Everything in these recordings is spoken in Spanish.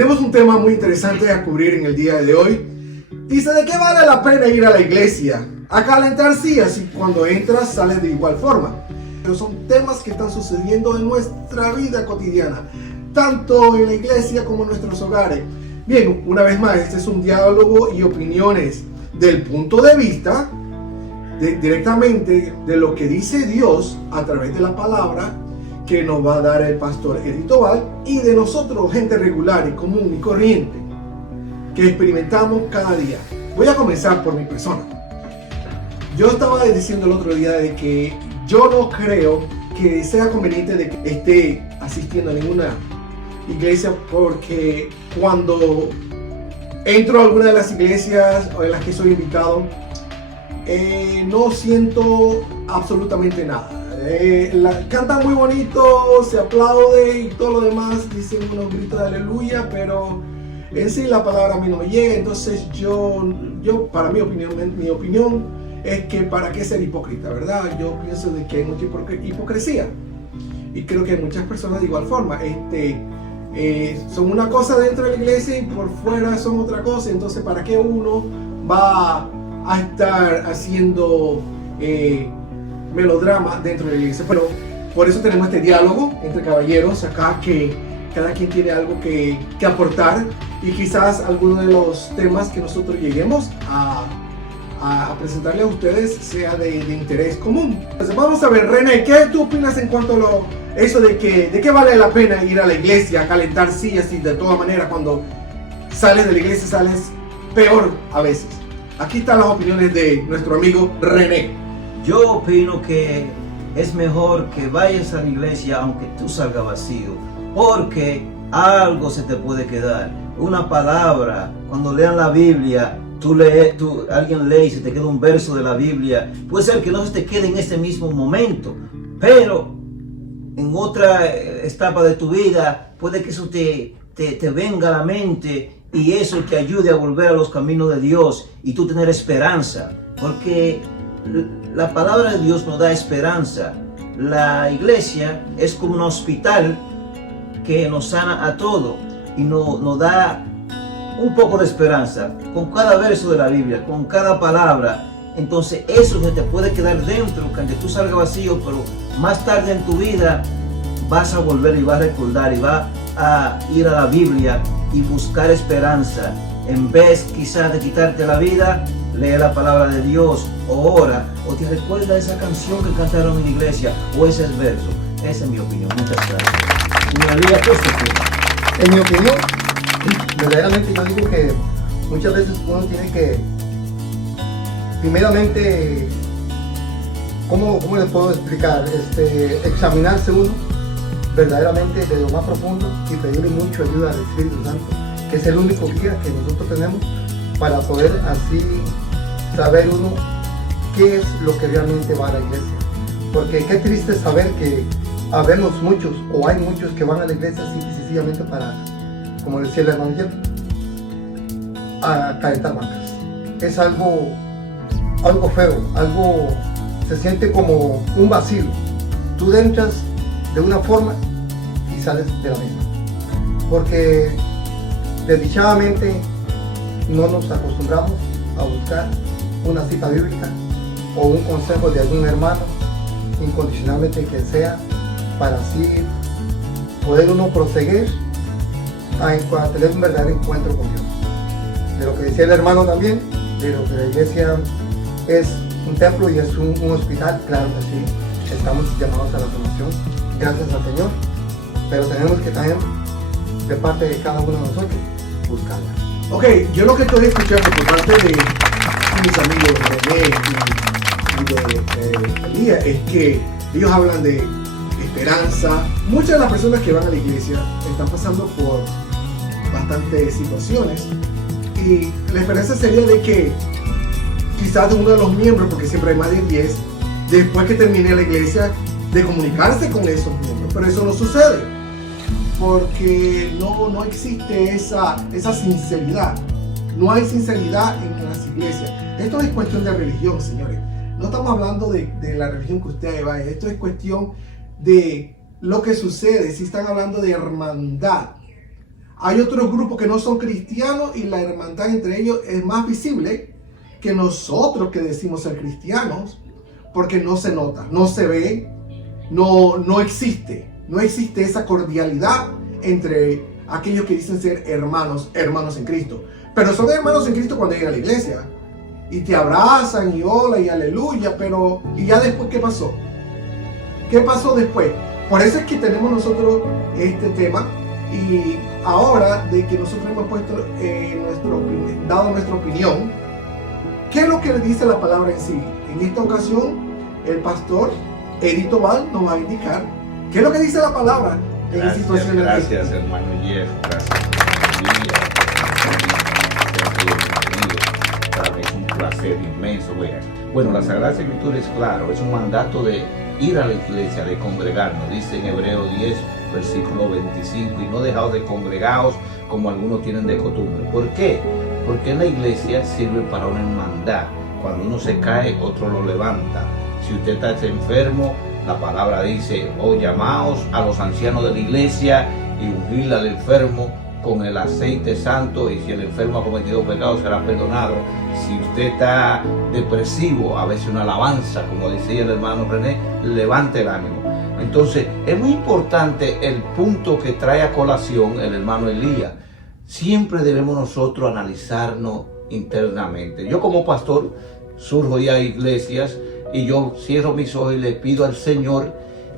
Tenemos un tema muy interesante a cubrir en el día de hoy. Dice, ¿de qué vale la pena ir a la iglesia? A calentar sillas y cuando entras sales de igual forma. Pero son temas que están sucediendo en nuestra vida cotidiana, tanto en la iglesia como en nuestros hogares. Bien, una vez más, este es un diálogo y opiniones del punto de vista directamente de lo que dice Dios a través de la palabra que nos va a dar el pastor Eddie Tobal y de nosotros, gente regular y común y corriente, que experimentamos cada día. Voy a comenzar por mi persona. Yo estaba diciendo el otro día de que yo no creo que sea conveniente de que esté asistiendo a ninguna iglesia, porque cuando entro a alguna de las iglesias en las que soy invitado, no siento absolutamente nada. Cantan muy bonito, se aplaude y todo lo demás, dicen unos gritos de aleluya, pero en sí la palabra a mí no me llega. Entonces yo para mi opinión es que para qué ser hipócrita, ¿verdad? Yo pienso de que hay mucha hipocresía y creo que muchas personas de igual forma son una cosa dentro de la iglesia y por fuera son otra cosa. Entonces, ¿para qué uno va a estar haciendo melodrama dentro de la iglesia? Pero por eso tenemos este diálogo entre caballeros acá, que cada quien tiene algo que aportar y quizás alguno de los temas que nosotros lleguemos a presentarle a ustedes sea de interés común. Entonces vamos a ver, René, ¿qué tú opinas en cuanto a eso de qué vale la pena ir a la iglesia a calentar sillas y de todas maneras cuando sales de la iglesia sales peor a veces? Aquí están las opiniones de nuestro amigo René. Yo opino que es mejor que vayas a la iglesia aunque tú salgas vacío, porque algo se te puede quedar. Una palabra, cuando lean la Biblia, alguien lee y se te queda un verso de la Biblia. Puede ser que no se te quede en ese mismo momento, pero en otra etapa de tu vida puede que eso te venga a la mente y eso te ayude a volver a los caminos de Dios y tú tener esperanza, porque la palabra de Dios nos da esperanza. La iglesia es como un hospital que nos sana a todo y nos da un poco de esperanza con cada verso de la Biblia, con cada palabra. Entonces eso se te puede quedar dentro, que tú salgas vacío, pero más tarde en tu vida vas a volver y vas a recordar y vas a ir a la Biblia y buscar esperanza. En vez quizás de quitarte la vida, lee la palabra de Dios o ora o te recuerda esa canción que cantaron en la iglesia o ese verso. Esa es mi opinión. Muchas gracias. Señor Elías, en mi opinión, verdaderamente yo digo que muchas veces uno tiene que, primeramente, ¿cómo les puedo explicar? Examinarse uno verdaderamente de lo más profundo y pedirle mucho ayuda al Espíritu Santo, que es el único guía que nosotros tenemos para poder así saber uno qué es lo que realmente va a la iglesia. Porque qué triste saber que habemos muchos o hay muchos que van a la iglesia simple y sencillamente para, como decía el hermano Jeff, a calentar bancas. Es algo feo, se siente como un vacío. Tú entras de una forma y sales de la misma, porque desdichadamente no nos acostumbramos a buscar una cita bíblica o un consejo de algún hermano, incondicionalmente que sea, para así poder uno proseguir a tener un verdadero encuentro con Dios. De lo que decía el hermano también, de lo que la iglesia es un templo y es un hospital, claro que sí, estamos llamados a la formación, gracias al Señor, pero tenemos que también, de parte de cada uno de nosotros, buscarla. Ok, yo lo que estoy escuchando por parte de mis amigos René y de Elías es que ellos hablan de esperanza. Muchas de las personas que van a la iglesia están pasando por bastantes situaciones y la esperanza sería de que quizás de uno de los miembros, porque siempre hay más de 10, después que termine la iglesia, de comunicarse con esos miembros, pero eso no sucede porque no existe esa sinceridad. No hay sinceridad en las iglesias. Esto es cuestión de religión, señores. No estamos hablando de la religión que ustedes vayan. Esto es cuestión de lo que sucede. Si están hablando de hermandad, Hay otros grupos que no son cristianos y la hermandad entre ellos es más visible que nosotros que decimos ser cristianos, porque no se nota, no se ve, no existe esa cordialidad entre aquellos que dicen ser hermanos en Cristo. Pero son hermanos en Cristo cuando llegan a la iglesia y te abrazan y hola y aleluya, pero ¿y ya después qué pasó? ¿Qué pasó después? Por eso es que tenemos nosotros este tema, y ahora de que nosotros hemos puesto dado nuestra opinión, ¿qué es lo que le dice la palabra en sí? En esta ocasión, el pastor Eddie Tobal nos va a indicar qué es lo que dice la palabra en situaciones. Gracias, hermano Jeff. Gracias, para mí es un placer inmenso. Bueno, la Sagrada Escritura es claro, es un mandato de ir a la iglesia, de congregarnos. Dice en Hebreos 10, versículo 25, y no dejaos de congregaos como algunos tienen de costumbre. ¿Por qué? Porque en la iglesia sirve para una hermandad. Cuando uno se cae, otro lo levanta. Si usted está enfermo, la palabra dice, llamaos a los ancianos de la iglesia y ungid al enfermo con el aceite santo, y si el enfermo ha cometido pecado será perdonado. Si usted está depresivo, a veces una alabanza, como decía el hermano René, levante el ánimo. Entonces es muy importante el punto que trae a colación el hermano Elías. Siempre debemos nosotros analizarnos internamente. Yo como pastor surjo ya a iglesias y yo cierro mis ojos y le pido al Señor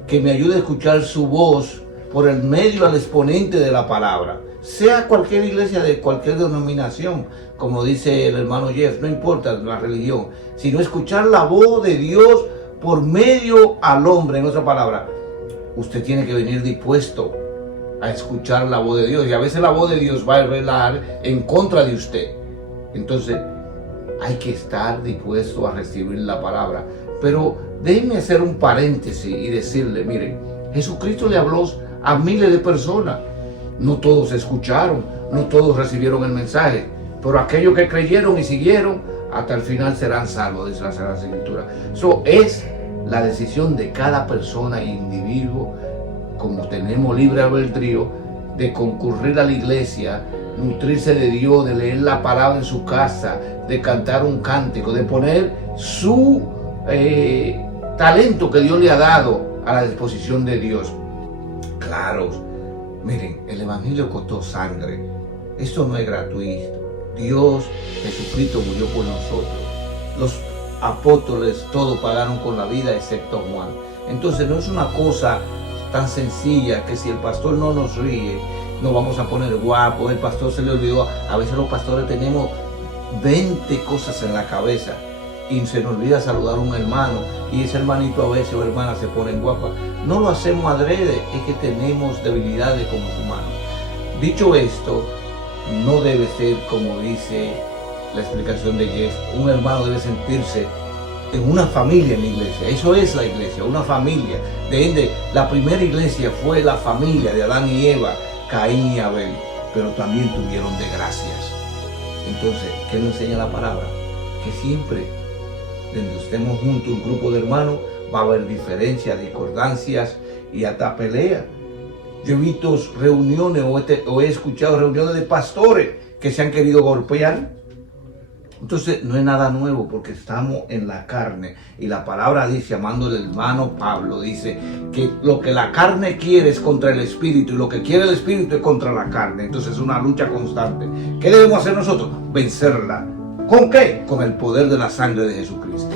que me ayude a escuchar su voz por el medio al exponente de la palabra, sea cualquier iglesia de cualquier denominación, como dice el hermano Jeff, no importa la religión, sino escuchar la voz de Dios por medio al hombre. En otra palabra, usted tiene que venir dispuesto a escuchar la voz de Dios, y a veces la voz de Dios va a revelar en contra de usted. Entonces hay que estar dispuesto a recibir la palabra. Pero déjenme hacer un paréntesis y decirle, miren, Jesucristo le habló a miles de personas. No todos escucharon, no todos recibieron el mensaje, pero aquellos que creyeron y siguieron hasta el final serán salvos, dice la Sagrada Escritura. Eso es la decisión de cada persona e individuo, como tenemos libre albedrío, de concurrir a la iglesia, nutrirse de Dios, de leer la palabra en su casa, de cantar un cántico, de poner su talento que Dios le ha dado a la disposición de Dios. Claro, miren, el evangelio costó sangre. Esto no es gratuito. Dios, Jesucristo murió por nosotros. Los apóstoles todos pagaron con la vida excepto Juan. Entonces no es una cosa tan sencilla que si el pastor no nos ríe, nos vamos a poner guapos, el pastor se le olvidó. A veces los pastores tenemos 20 cosas en la cabeza y se nos olvida saludar a un hermano, y ese hermanito a veces o hermana se ponen guapas. No lo hacemos adrede, es que tenemos debilidades como humanos. Dicho esto, no debe ser como dice la explicación de Jeff. Un hermano debe sentirse en una familia en la iglesia. Eso es la iglesia, una familia. De ende, la primera iglesia fue la familia de Adán y Eva, Caín y Abel, pero también tuvieron desgracias. Entonces, ¿qué nos enseña la palabra? Que siempre, donde estemos juntos, un grupo de hermanos, va a haber diferencias, discordancias y hasta peleas. Yo he visto reuniones o he escuchado reuniones de pastores que se han querido golpear. Entonces no es nada nuevo, porque estamos en la carne, y la palabra dice, amando al hermano Pablo, dice que lo que la carne quiere es contra el espíritu, y lo que quiere el espíritu es contra la carne. Entonces es una lucha constante. ¿Qué debemos hacer nosotros? Vencerla. ¿Con qué? Con el poder de la sangre de Jesucristo.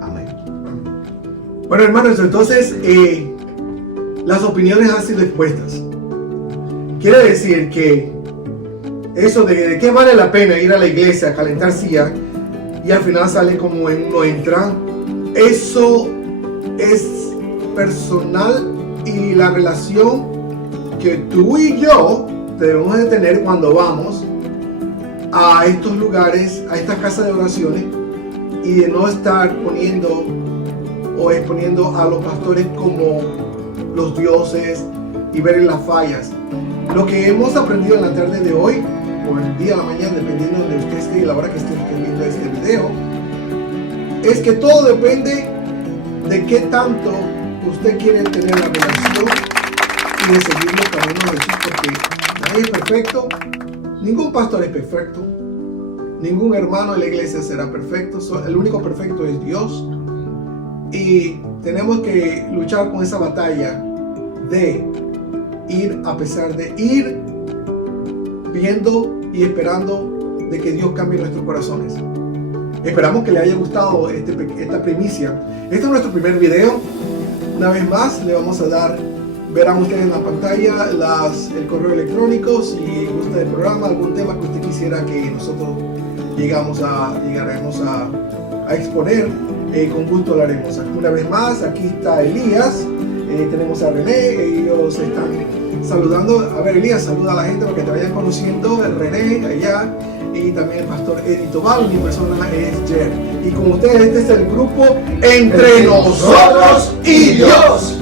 Amén. Bueno, hermanos, entonces las opiniones han sido expuestas. Quiere decir que eso de qué vale la pena ir a la iglesia a calentar silla y al final sale como uno entra, eso es personal, y la relación que tú y yo debemos de tener cuando vamos a estos lugares, a estas casas de oraciones, y de no estar poniendo o exponiendo a los pastores como los dioses y ver en las fallas. Lo que hemos aprendido en la tarde de hoy, o el día a la mañana, dependiendo de donde usted esté y la hora que esté viendo este video, es que todo depende de qué tanto usted quiere tener la relación y de seguir los caminos de Jesús, porque nadie es perfecto, ningún pastor es perfecto, ningún hermano en la iglesia será perfecto, el único perfecto es Dios. Y tenemos que luchar con esa batalla de ir, a pesar de ir viendo y esperando de que Dios cambie nuestros corazones. Esperamos que le haya gustado esta primicia. Este es nuestro primer video. Una vez más le vamos a dar, verán ustedes en la pantalla el correo electrónico si gusta del programa, algún tema que usted quisiera que nosotros llegaremos a exponer, con gusto lo haremos. Una vez más, aquí está Elías, tenemos a René, ellos están saludando. A ver, Elías, saluda a la gente para que te vayan conociendo. René allá, y también el pastor Edito Val. Mi persona es Jer, y con ustedes este es el grupo Entre Nosotros y Dios.